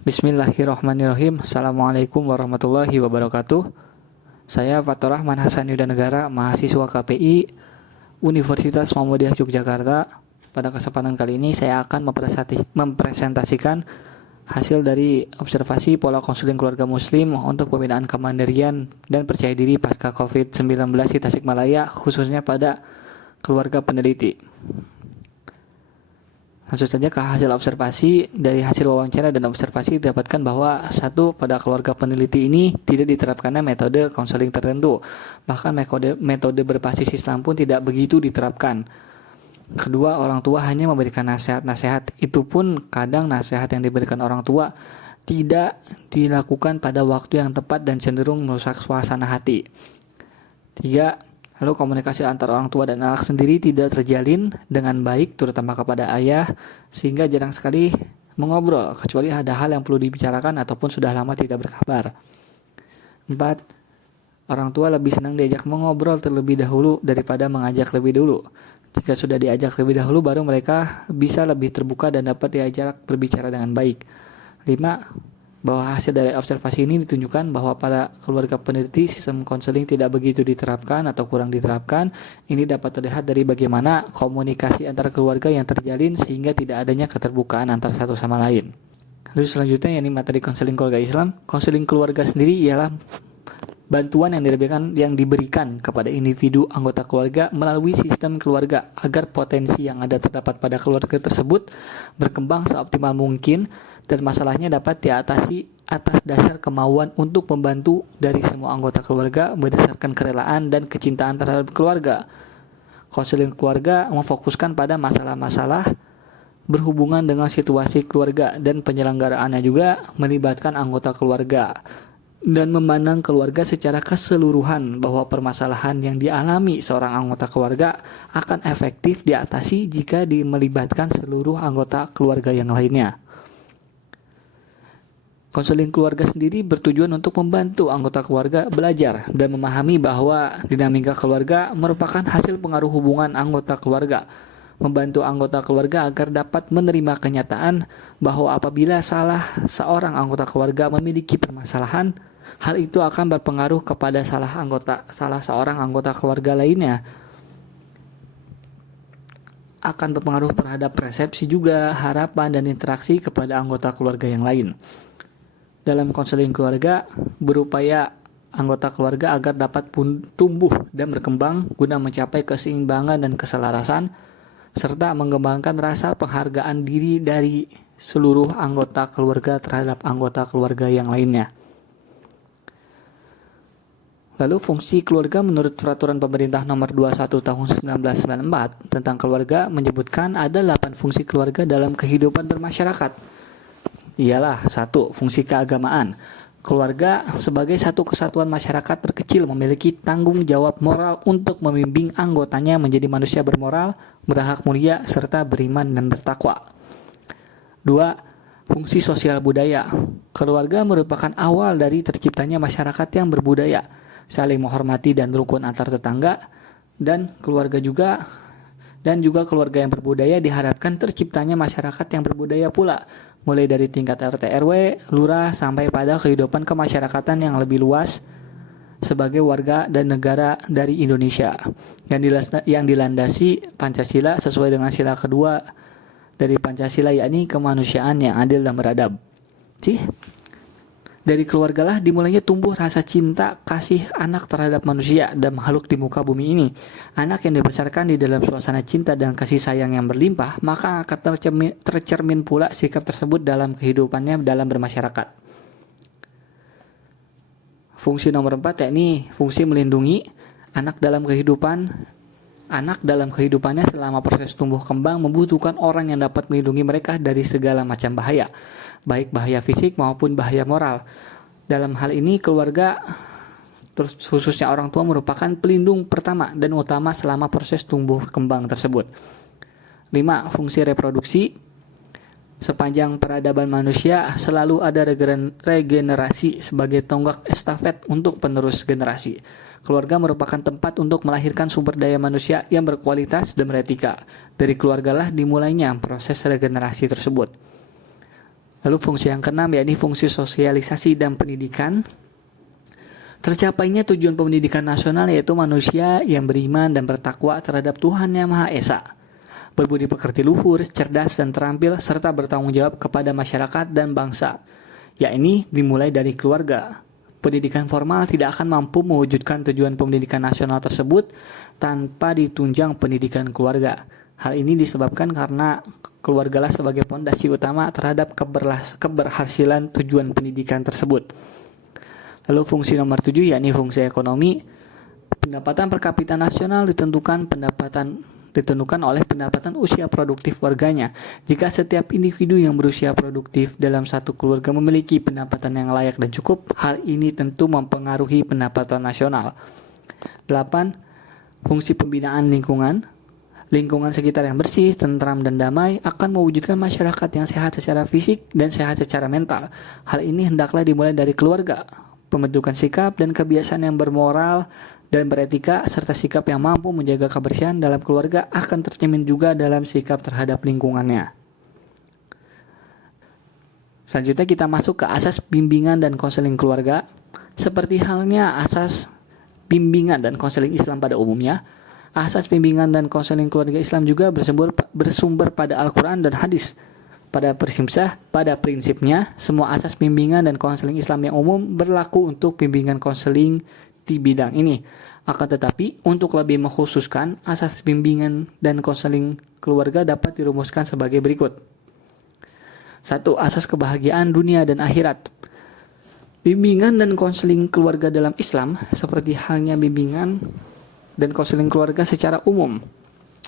Bismillahirrahmanirrahim. Assalamualaikum warahmatullahi wabarakatuh. Saya Fatur Rahman Hasan Yudanegara, mahasiswa KPI Universitas Muhammadiyah Yogyakarta. Pada kesempatan kali ini saya akan mempresentasikan hasil dari observasi pola konseling keluarga muslim untuk pembinaan kemandirian dan percaya diri pasca COVID-19 di Tasikmalaya, khususnya pada keluarga peneliti. Langsung saja ke hasil observasi. Dari hasil wawancara dan observasi didapatkan bahwa satu, pada keluarga peneliti ini tidak diterapkannya metode konseling tertentu. Bahkan metode berbasis Islam pun tidak begitu diterapkan. Kedua, orang tua hanya memberikan nasihat-nasihat. Itu pun kadang nasihat yang diberikan orang tua tidak dilakukan pada waktu yang tepat dan cenderung merusak suasana hati. Tiga, lalu komunikasi antara orang tua dan anak sendiri tidak terjalin dengan baik, terutama kepada ayah, sehingga jarang sekali mengobrol, kecuali ada hal yang perlu dibicarakan ataupun sudah lama tidak berkabar. 4. Orang tua lebih senang diajak mengobrol terlebih dahulu daripada mengajak lebih dulu. Jika sudah diajak lebih dahulu, baru mereka bisa lebih terbuka dan dapat diajak berbicara dengan baik. 5. Bahwa hasil dari observasi ini ditunjukkan bahwa pada keluarga peneliti sistem konseling tidak begitu diterapkan atau kurang diterapkan. Ini dapat terlihat dari bagaimana komunikasi antara keluarga yang terjalin sehingga tidak adanya keterbukaan antara satu sama lain. Lalu selanjutnya, yakni materi konseling keluarga Islam. Konseling keluarga sendiri ialah bantuan yang diberikan kepada individu anggota keluarga melalui sistem keluarga agar potensi yang ada terdapat pada keluarga tersebut berkembang seoptimal mungkin dan masalahnya dapat diatasi atas dasar kemauan untuk membantu dari semua anggota keluarga berdasarkan kerelaan dan kecintaan terhadap keluarga. Konseling keluarga memfokuskan pada masalah-masalah berhubungan dengan situasi keluarga dan penyelenggaraannya juga melibatkan anggota keluarga dan memandang keluarga secara keseluruhan, bahwa permasalahan yang dialami seorang anggota keluarga akan efektif diatasi jika melibatkan seluruh anggota keluarga yang lainnya. Konseling keluarga sendiri bertujuan untuk membantu anggota keluarga belajar dan memahami bahwa dinamika keluarga merupakan hasil pengaruh hubungan anggota keluarga. Membantu anggota keluarga agar dapat menerima kenyataan bahwa apabila salah seorang anggota keluarga memiliki permasalahan, hal itu akan berpengaruh kepada salah seorang anggota keluarga lainnya. Akan berpengaruh terhadap persepsi juga, harapan, dan interaksi kepada anggota keluarga yang lain. Dalam konseling keluarga, berupaya anggota keluarga agar dapat tumbuh dan berkembang guna mencapai keseimbangan dan keselarasan, serta mengembangkan rasa penghargaan diri dari seluruh anggota keluarga terhadap anggota keluarga yang lainnya. Lalu fungsi keluarga menurut Peraturan Pemerintah Nomor 21 Tahun 1994 tentang keluarga menyebutkan ada 8 fungsi keluarga dalam kehidupan bermasyarakat. Ialah 1. Fungsi keagamaan. Keluarga sebagai satu kesatuan masyarakat terkecil memiliki tanggung jawab moral untuk membimbing anggotanya menjadi manusia bermoral, berakhlak mulia, serta beriman dan bertakwa. 2. Fungsi sosial budaya. Keluarga merupakan awal dari terciptanya masyarakat yang berbudaya, saling menghormati dan rukun antar tetangga, dan juga keluarga yang berbudaya diharapkan terciptanya masyarakat yang berbudaya pula, mulai dari tingkat RT RW, lurah, sampai pada kehidupan kemasyarakatan yang lebih luas sebagai warga dan negara dari Indonesia yang dilandasi Pancasila sesuai dengan sila kedua dari Pancasila, yakni kemanusiaan yang adil dan beradab. Dari keluargalah dimulainya tumbuh rasa cinta kasih anak terhadap manusia dan makhluk di muka bumi ini. Anak yang dibesarkan di dalam suasana cinta dan kasih sayang yang berlimpah, maka akan tercermin pula sikap tersebut dalam kehidupannya dalam bermasyarakat. Fungsi nomor 4, yakni fungsi melindungi anak dalam kehidupannya selama proses tumbuh kembang membutuhkan orang yang dapat melindungi mereka dari segala macam bahaya, baik bahaya fisik maupun bahaya moral. Dalam hal ini keluarga, terus khususnya orang tua, merupakan pelindung pertama dan utama selama proses tumbuh kembang tersebut. 5. Fungsi reproduksi. Sepanjang peradaban manusia selalu ada regenerasi sebagai tonggak estafet untuk penerus generasi. Keluarga merupakan tempat untuk melahirkan sumber daya manusia yang berkualitas dan beretika. Dari keluargalah dimulainya proses regenerasi tersebut. Lalu fungsi yang keenam yakni fungsi sosialisasi dan pendidikan. Tercapainya tujuan pendidikan nasional yaitu manusia yang beriman dan bertakwa terhadap Tuhan Yang Maha Esa, berbudi pekerti luhur, cerdas dan terampil, serta bertanggung jawab kepada masyarakat dan bangsa, yakni dimulai dari keluarga. Pendidikan formal tidak akan mampu mewujudkan tujuan pendidikan nasional tersebut tanpa ditunjang pendidikan keluarga. Hal ini disebabkan karena keluargalah sebagai pondasi utama terhadap keberhasilan tujuan pendidikan tersebut. Lalu fungsi nomor 7 yakni fungsi ekonomi. Pendapatan per kapita nasional ditentukan oleh pendapatan usia produktif warganya. Jika setiap individu yang berusia produktif dalam satu keluarga memiliki pendapatan yang layak dan cukup, hal ini tentu mempengaruhi pendapatan nasional. 8. Fungsi pembinaan lingkungan. Lingkungan sekitar yang bersih, tentram, dan damai akan mewujudkan masyarakat yang sehat secara fisik dan sehat secara mental. Hal ini hendaklah dimulai dari keluarga. Pembentukan sikap dan kebiasaan yang bermoral dan beretika, serta sikap yang mampu menjaga kebersihan dalam keluarga akan tercermin juga dalam sikap terhadap lingkungannya. Selanjutnya kita masuk ke asas bimbingan dan konseling keluarga. Seperti halnya asas bimbingan dan konseling Islam pada umumnya, asas bimbingan dan konseling keluarga Islam juga bersumber pada Al-Quran dan hadis. Pada prinsipnya, semua asas bimbingan dan konseling Islam yang umum berlaku untuk bimbingan konseling di bidang ini. Akan tetapi, untuk lebih mengkhususkan, asas bimbingan dan konseling keluarga dapat dirumuskan sebagai berikut. 1. Asas kebahagiaan dunia dan akhirat. Bimbingan dan konseling keluarga dalam Islam, seperti halnya bimbingan dan konseling keluarga secara umum,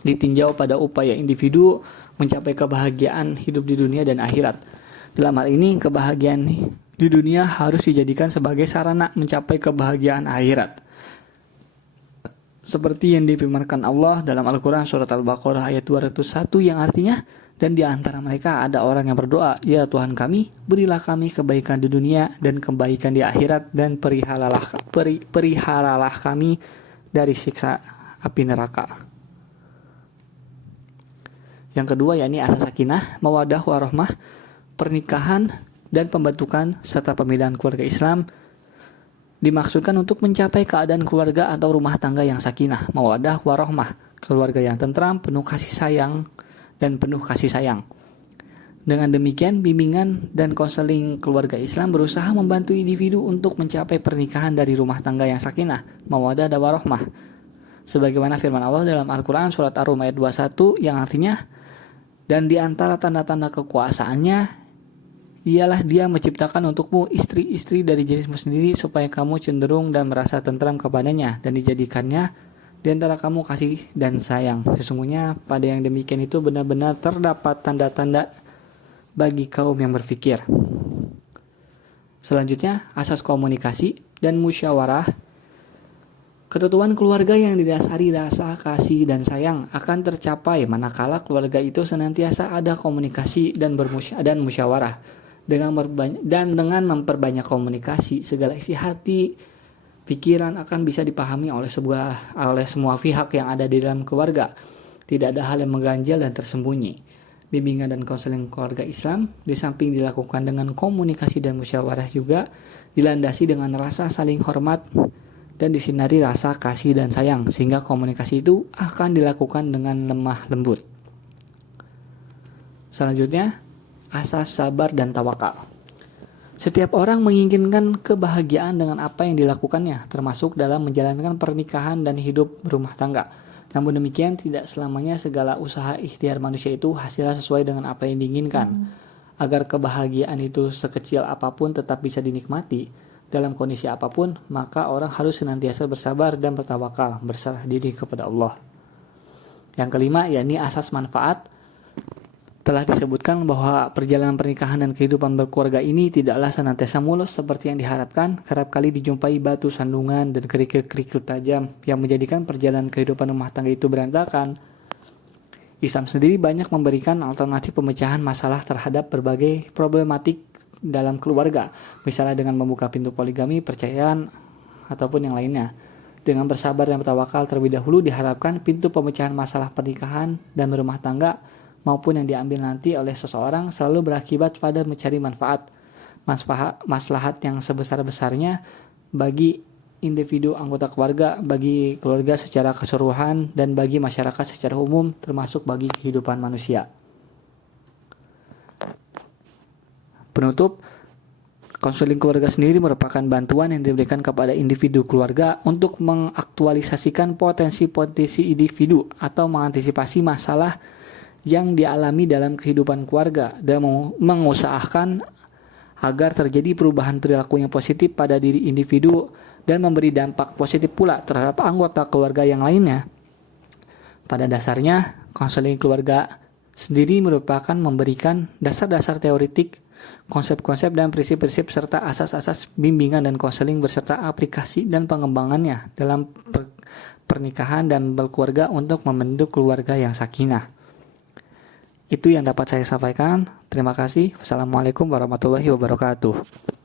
ditinjau pada upaya individu mencapai kebahagiaan hidup di dunia dan akhirat. Dalam hal ini, kebahagiaan di dunia harus dijadikan sebagai sarana mencapai kebahagiaan akhirat. Seperti yang difirmankan Allah dalam Al-Quran surat Al-Baqarah ayat 201 yang artinya, dan di antara mereka ada orang yang berdoa, ya Tuhan kami, berilah kami kebaikan di dunia dan kebaikan di akhirat, dan perihalalah kami dari siksa api neraka. Yang kedua yakni asas sakinah, mawaddah warahmah, pernikahan dan pembentukan serta pemilihan keluarga Islam dimaksudkan untuk mencapai keadaan keluarga atau rumah tangga yang sakinah, mawaddah warahmah, keluarga yang tentram, penuh kasih sayang dan penuh kasih sayang. Dengan demikian, bimbingan dan konseling keluarga Islam berusaha membantu individu untuk mencapai pernikahan dari rumah tangga yang sakinah, mawaddah dan warahmah. Sebagaimana firman Allah dalam Al-Quran surat Ar-Rum ayat 21 yang artinya, dan di antara tanda-tanda kekuasaannya ialah Dia menciptakan untukmu istri-istri dari jenismu sendiri supaya kamu cenderung dan merasa tentram kepadanya, dan dijadikannya di antara kamu kasih dan sayang. Sesungguhnya pada yang demikian itu benar-benar terdapat tanda-tanda bagi kaum yang berfikir. Selanjutnya, asas komunikasi dan musyawarah. Ketentuan keluarga yang didasari rasa kasih dan sayang akan tercapai manakala keluarga itu senantiasa ada komunikasi dan musyawarah. Dengan memperbanyak komunikasi, segala isi hati, pikiran akan bisa dipahami oleh semua pihak yang ada di dalam keluarga. Tidak ada hal yang mengganjal dan tersembunyi. Bimbingan dan konseling keluarga Islam, di samping dilakukan dengan komunikasi dan musyawarah, juga dilandasi dengan rasa saling hormat dan disinari rasa kasih dan sayang, sehingga komunikasi itu akan dilakukan dengan lemah lembut. Selanjutnya, asas sabar dan tawakal. Setiap orang menginginkan kebahagiaan dengan apa yang dilakukannya, termasuk dalam menjalankan pernikahan dan hidup berumah tangga. Namun demikian, tidak selamanya segala usaha ikhtiar manusia itu hasilnya sesuai dengan apa yang diinginkan. Agar kebahagiaan itu sekecil apapun tetap bisa dinikmati dalam kondisi apapun, maka orang harus senantiasa bersabar dan bertawakal, berserah diri kepada Allah. Yang kelima, yakni asas manfaat. Telah disebutkan bahwa perjalanan pernikahan dan kehidupan berkeluarga ini tidaklah senantiasa mulus seperti yang diharapkan. Kerap kali dijumpai batu sandungan dan kerikil-kerikil tajam yang menjadikan perjalanan kehidupan rumah tangga itu berantakan. Islam sendiri banyak memberikan alternatif pemecahan masalah terhadap berbagai problematik dalam keluarga, misalnya dengan membuka pintu poligami, perceraian, ataupun yang lainnya. Dengan bersabar dan bertawakal terlebih dahulu, diharapkan pintu pemecahan masalah pernikahan dan rumah tangga maupun yang diambil nanti oleh seseorang selalu berakibat pada mencari maslahat yang sebesar-besarnya bagi individu anggota keluarga, bagi keluarga secara keseluruhan, dan bagi masyarakat secara umum, termasuk bagi kehidupan manusia. Penutup, konseling keluarga sendiri merupakan bantuan yang diberikan kepada individu keluarga untuk mengaktualisasikan potensi-potensi individu atau mengantisipasi masalah yang dialami dalam kehidupan keluarga dan mengusahakan agar terjadi perubahan perilaku yang positif pada diri individu dan memberi dampak positif pula terhadap anggota keluarga yang lainnya. Pada dasarnya, konseling keluarga sendiri merupakan memberikan dasar-dasar teoretik, konsep-konsep dan prinsip-prinsip serta asas-asas bimbingan dan konseling beserta aplikasi dan pengembangannya dalam pernikahan dan berkeluarga untuk membentuk keluarga yang sakinah. Itu yang dapat saya sampaikan. Terima kasih. Wassalamualaikum warahmatullahi wabarakatuh.